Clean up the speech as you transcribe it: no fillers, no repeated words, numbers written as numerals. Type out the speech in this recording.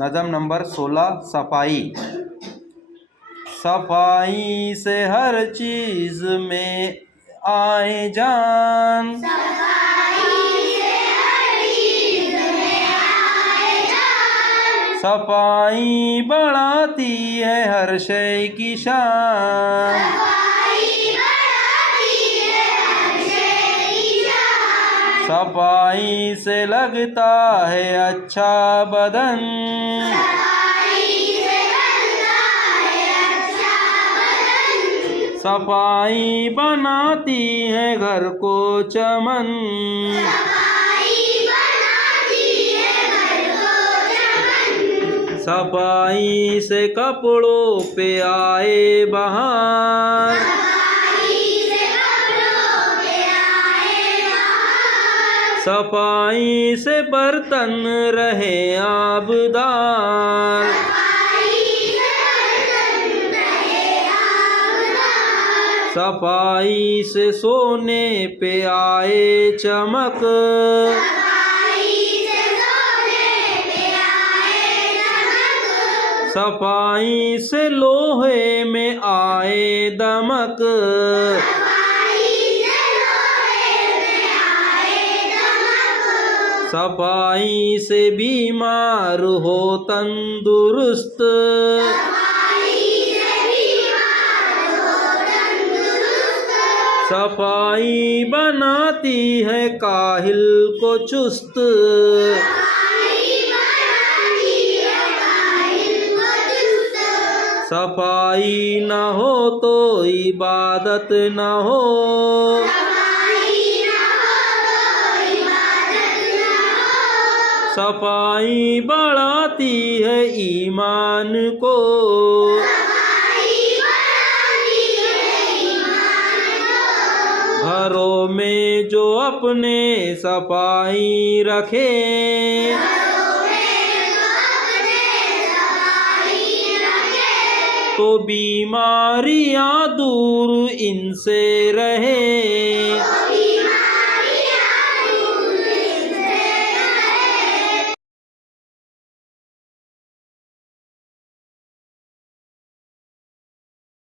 नज़म नंबर 16 सफाई। सफाई से हर चीज में आए जान, सफाई बढ़ाती है हर शय की शान, सफाई से लगता है अच्छा बदन, सफाई बनाती है घर को चमन, सफाई से कपड़ों पे आए बहार, सफाई से बर्तन रहे आबदार, सफाई से सोने पे आए चमक, सफाई से लोहे में आए दमक, सफाई से बीमार हो तंदुरुस्त, सफाई बनाती है काहिल को चुस्त, सफाई न हो तो इबादत न हो, सफाई बढ़ाती है ईमान को, घरों में जो अपने सफाई रखे, तो बीमारियां दूर इनसे रहे।